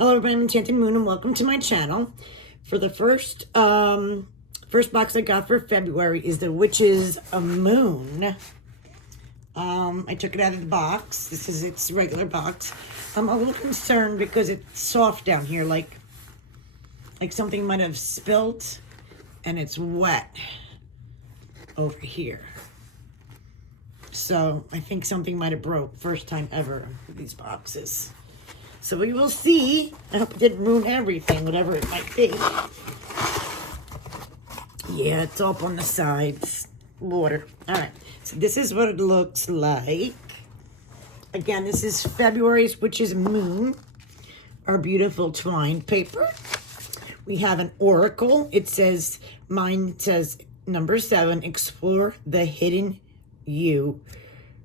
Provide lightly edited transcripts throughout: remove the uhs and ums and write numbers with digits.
Hello everybody, I'm Enchanted Moon and welcome to my channel. For the first box I got for February is the Witch's Moon. I took it out of the box. This is its regular box. I'm a little concerned because it's soft down here, like something might have spilt and it's wet over here. So I think something might have broke. First time ever with these boxes. So we will see. I hope it didn't ruin everything, whatever it might be. Yeah, it's up on the sides. Water. All right. So this is what it looks like. Again, this is February's Witch's Moon. Our beautiful twine paper. We have an oracle. It says, mine says number 7, explore the hidden you.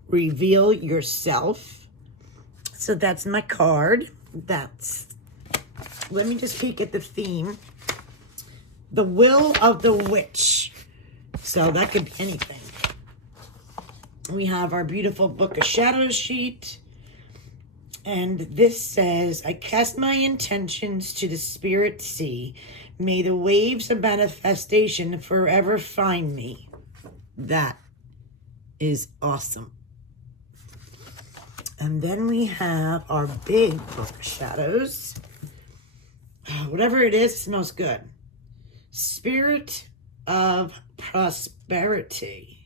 Reveal yourself. So that's my card. Let me just peek at the theme. The Will of the Witch. So that could be anything. We have our beautiful Book of Shadows sheet. And this says, I cast my intentions to the spirit sea. May the waves of manifestation forever find me. That is awesome. And then we have our big Book of Shadows. Whatever it is, it smells good. Spirit of Prosperity.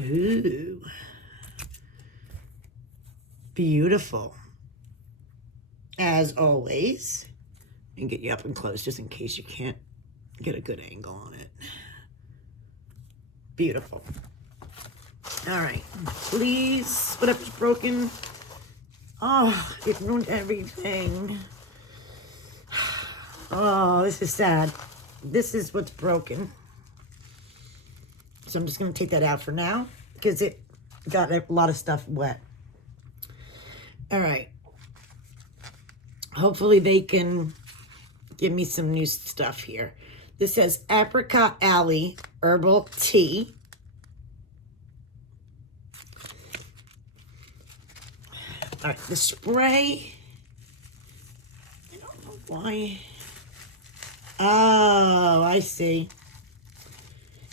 Ooh. Beautiful. As always. Let me get you up and close just in case you can't get a good angle on it. Beautiful. All right, please, whatever's broken. Oh, it ruined everything. Oh, this is sad. This is what's broken. So I'm just going to take that out for now because it got a lot of stuff wet. All right. Hopefully they can give me some new stuff here. This says Apricot Alley Herbal Tea. All right, the spray. I don't know why. Oh, I see.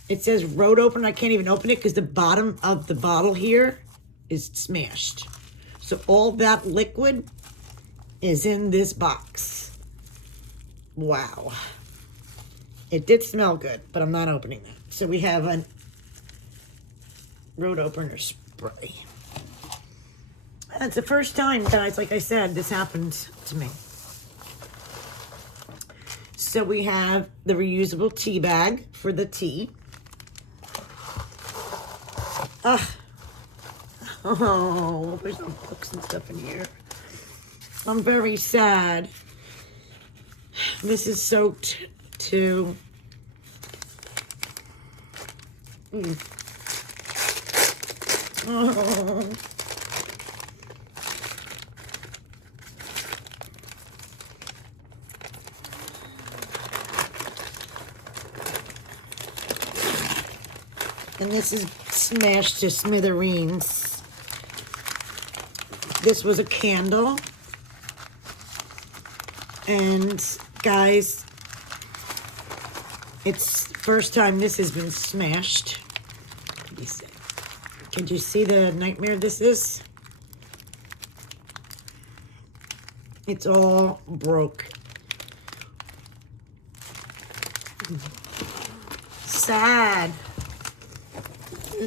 It says road opener. I can't even open it because the bottom of the bottle here is smashed. So all that liquid is in this box. Wow. It did smell good, but I'm not opening that. So we have a road opener spray. That's the first time, guys, like I said, this happened to me. So we have the reusable tea bag for the tea. Oh, there's no books and stuff in here. I'm very sad. This is soaked too. Oh. And this is smashed to smithereens. This was a candle. And guys, it's the first time this has been smashed. Can you see the nightmare this is? It's all broke. Sad.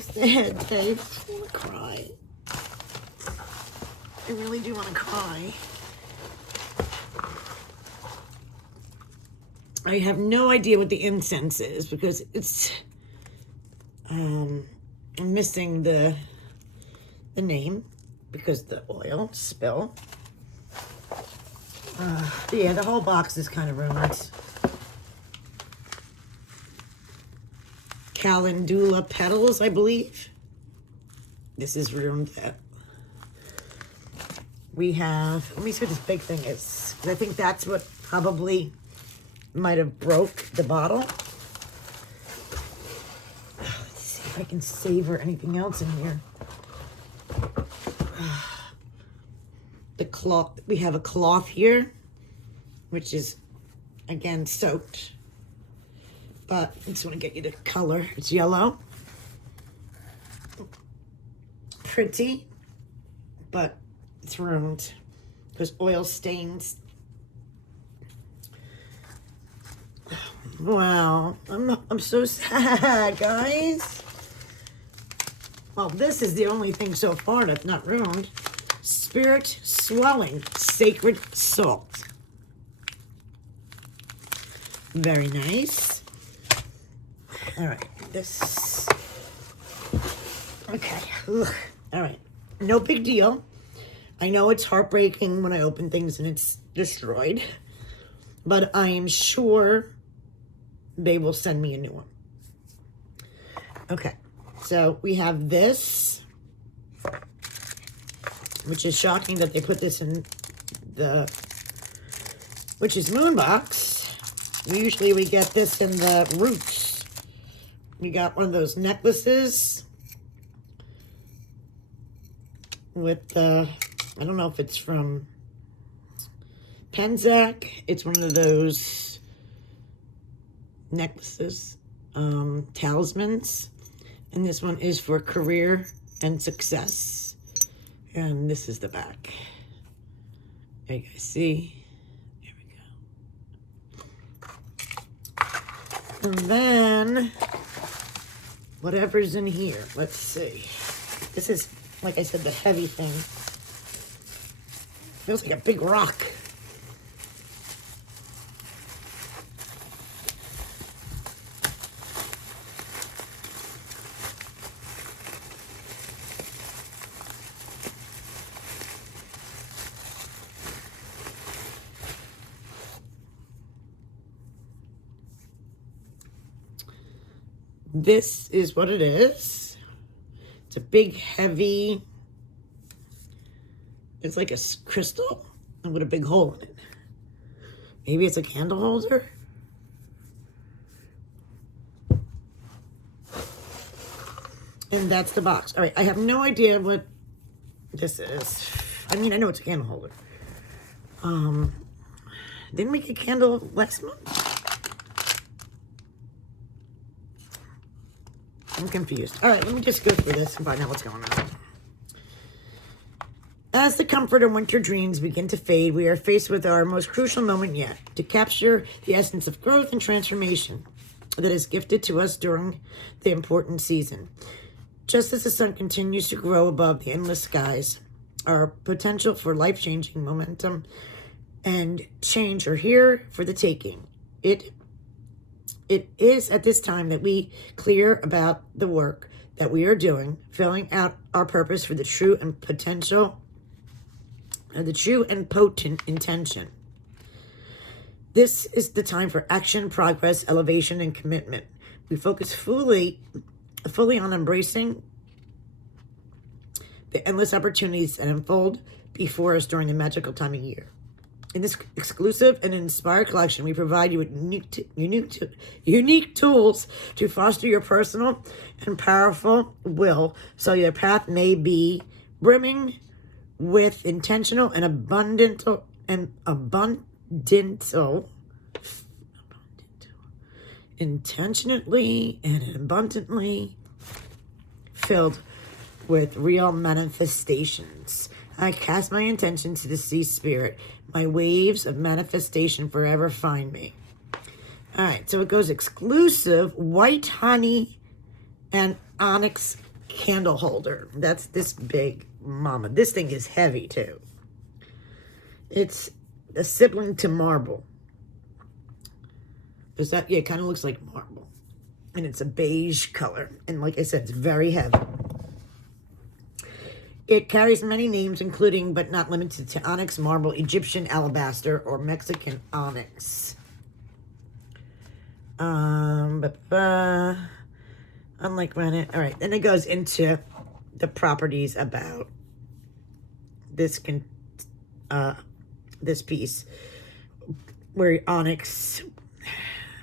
Sad, Dave. I want to cry. I really do want to cry. I have no idea what the incense is because it's I'm missing the name because the oil spill. Yeah, the whole box is kind of ruined. Calendula petals, I believe. This is ruined. We have, let me see what this big thing is. I think that's what probably might have broke the bottle. Let's see if I can savor anything else in here. The cloth, we have a cloth here. which is, again, soaked. But I just want to get you the color. It's yellow. Pretty, but it's ruined because oil stains. Wow, I'm so sad, guys. Well, this is the only thing so far that's not ruined. Spirit Swelling Sacred Salt. Very nice. All right, this. Okay. Ugh. All right. No big deal. I know it's heartbreaking when I open things and it's destroyed, but I am sure they will send me a new one. Okay. So we have this, which is shocking that they put this in the, which is Moonbox. We get this in the Roots. We got one of those necklaces with the, I don't know if it's from Penzak. It's one of those necklaces, talismans. And this one is for career and success. And this is the back. There you guys see. There we go. And then, whatever's in here, let's see. This is, like I said, the heavy thing. Feels like a big rock. This is what it is. It's a big, heavy, it's like a crystal with a big hole in it. Maybe it's a candle holder. And that's the box. All right, I have no idea what this is. I mean, I know it's a candle holder. Didn't we get a candle last month? I'm confused. All right, let me just go through this and find out what's going on. As the comfort of winter dreams begin to fade, we are faced with our most crucial moment yet, to capture the essence of growth and transformation that is gifted to us during the important season. Just as the sun continues to grow above the endless skies, our potential for life-changing momentum and change are here for the taking. It is at this time that we clear about the work that we are doing, filling out our purpose for the true and potential, and the true and potent intention. This is the time for action, progress, elevation, and commitment. We focus fully on embracing the endless opportunities that unfold before us during the magical time of year. In this exclusive and inspired collection, we provide you with unique tools to foster your personal and powerful will, so your path may be brimming with intentional and intentionally and abundantly filled with real manifestations. I cast my intention to the sea spirit. My waves of manifestation forever find me. All right, so it goes exclusive white honey and onyx candle holder. That's this big mama. This thing is heavy too. It's a sibling to marble. Is that, yeah, it kind of looks like marble. And it's a beige color. And like I said, it's very heavy. It carries many names, including but not limited to onyx, marble, Egyptian alabaster, or Mexican onyx. Unlike granite. All right, then it goes into the properties about this this piece, where onyx.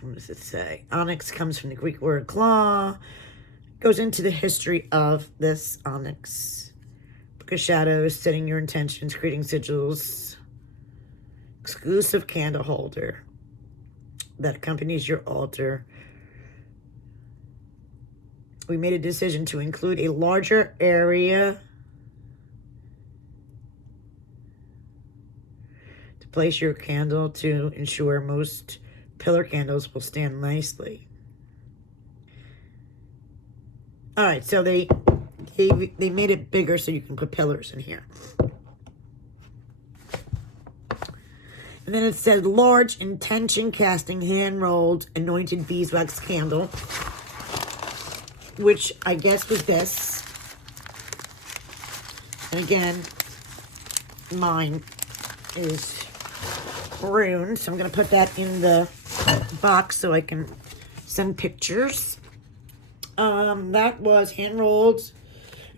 What does it say? Onyx comes from the Greek word claw. Goes into the history of this onyx. Book of Shadows, setting your intentions, creating sigils, exclusive candle holder that accompanies your altar. We made a decision to include a larger area to place your candle to ensure most pillar candles will stand nicely. All right, so they made it bigger so you can put pillars in here. And then it said large intention casting hand rolled anointed beeswax candle, which I guess was this. And again, mine is ruined, so I'm going to put that in the box so I can send pictures. That was hand-rolled,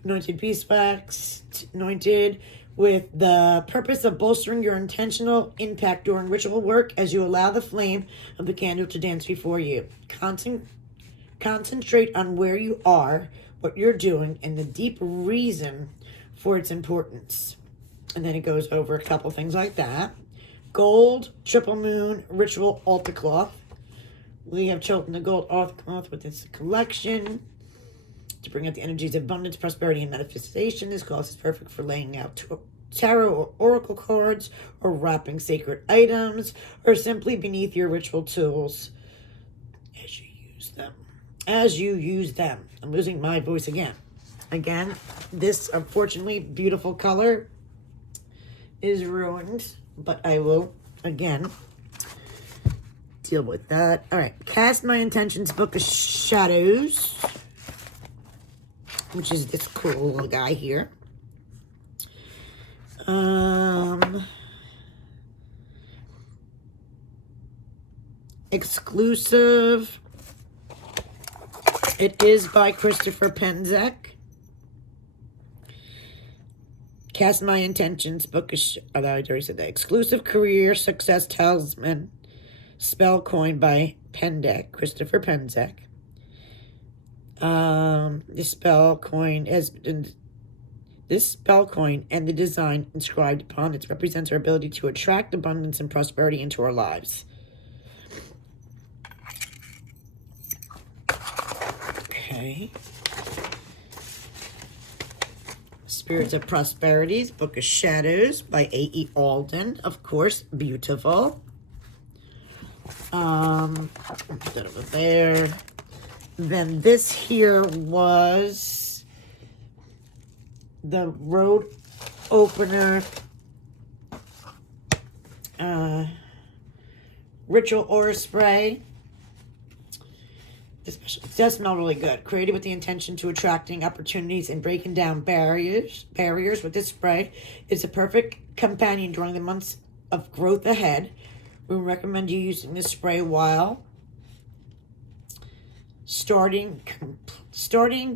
anointed beeswax, anointed with the purpose of bolstering your intentional impact during ritual work as you allow the flame of the candle to dance before you. Concentrate on where you are, what you're doing, and the deep reason for its importance. And then it goes over a couple things like that. Gold, triple moon, ritual altar cloth. We have chosen the gold altar cloth with this collection to bring out the energies of abundance, prosperity, and manifestation. This cloth is perfect for laying out tarot or oracle cards, or wrapping sacred items, or simply beneath your ritual tools as you use them. I'm losing my voice again. Again, this unfortunately beautiful color is ruined, but I will again deal with that. All right, Cast My Intentions Book of Shadows, which is this cool little guy here. Exclusive. It is by Christopher Penczak. Cast My Intentions Book of I already said that. Exclusive Career Success Talisman spell coin by Christopher Penczak. This spell coin and the design inscribed upon it represents our ability to attract abundance and prosperity into our lives. Okay. Spirits of Prosperities, Book of Shadows by A.E. Alden. Of course, beautiful. Put that over there. Then this here was the Road Opener Ritual Aura Spray. This does smell really good. Created with the intention to attracting opportunities and breaking down barriers with this spray. It's a perfect companion during the months of growth ahead. We recommend you using this spray while starting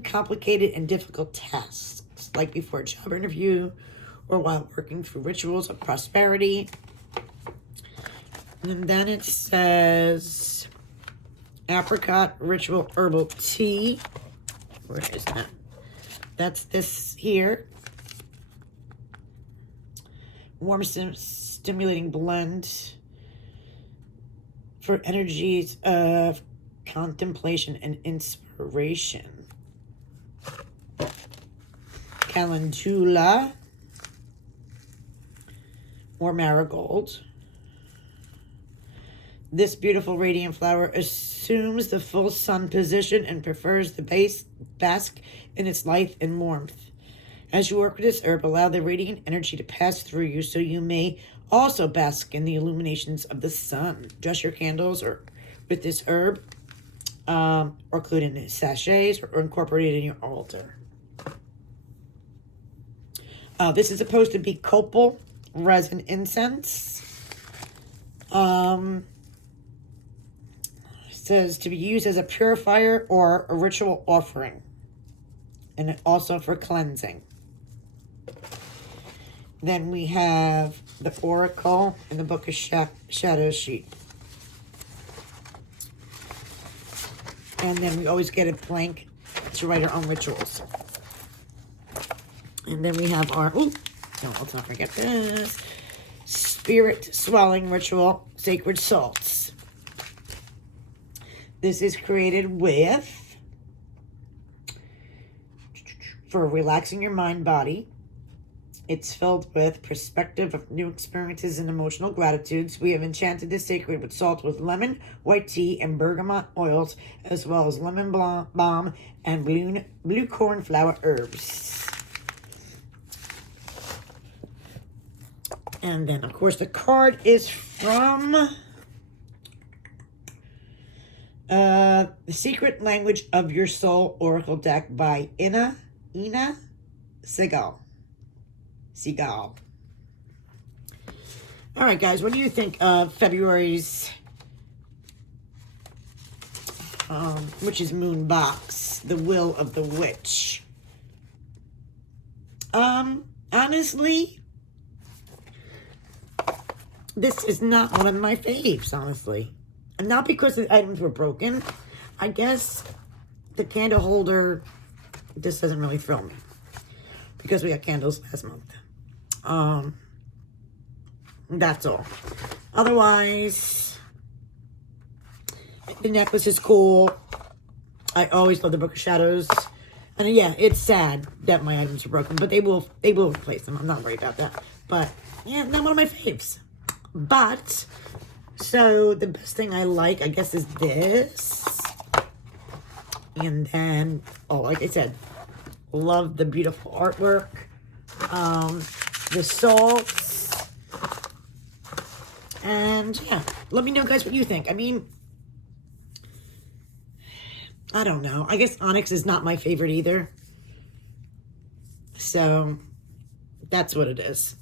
complicated and difficult tasks, like before a job interview or while working through rituals of prosperity. And then it says Apricot Ritual Herbal Tea. Where is that? That's this here. Warm stimulating blend for energies of contemplation and inspiration. Calendula or marigold. This beautiful radiant flower assumes the full sun position and prefers the bask in its light and warmth. As you work with this herb, allow the radiant energy to pass through you so you may also bask in the illuminations of the sun. Dress your candles or with this herb, or include it in sachets or incorporate it in your altar. This is supposed to be copal resin incense. Says to be used as a purifier or a ritual offering, and also for cleansing. Then we have the Oracle and the Book of Shadow sheet. And then we always get a blank to write our own rituals. And then we have our, let's not forget this, Spirit Swelling Ritual Sacred Salts. This is created for relaxing your mind, body. It's filled with perspective of new experiences and emotional gratitudes. We have enchanted this sacred with salt with lemon, white tea, and bergamot oils, as well as lemon balm and blue cornflower herbs. And then, of course, the card is from The Secret Language of Your Soul Oracle Deck by Ina Segal. All right, guys, what do you think of February's Witch's Moon box, The Will of the Witch? Honestly, this is not one of my faves, honestly. And not because the items were broken. I guess the candle holder, this doesn't really thrill me. Because we got candles last month. That's all. Otherwise, the necklace is cool. I always love the Book of Shadows. And yeah, it's sad that my items are broken, but they will replace them. I'm not worried about that. But yeah, not one of my faves. But so the best thing I like, I guess, is this. And then, oh, like I said, love the beautiful artwork. The salts. And yeah, let me know, guys, what you think. I mean, I don't know. I guess onyx is not my favorite either. So that's what it is.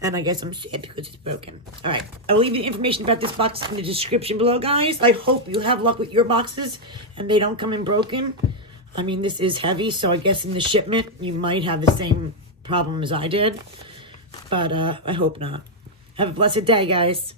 And I guess I'm sad because it's broken. All right. I will leave you information about this box in the description below, guys. I hope you have luck with your boxes and they don't come in broken. I mean, this is heavy, so I guess in the shipment, you might have the same problem as I did. But I hope not. Have a blessed day, guys.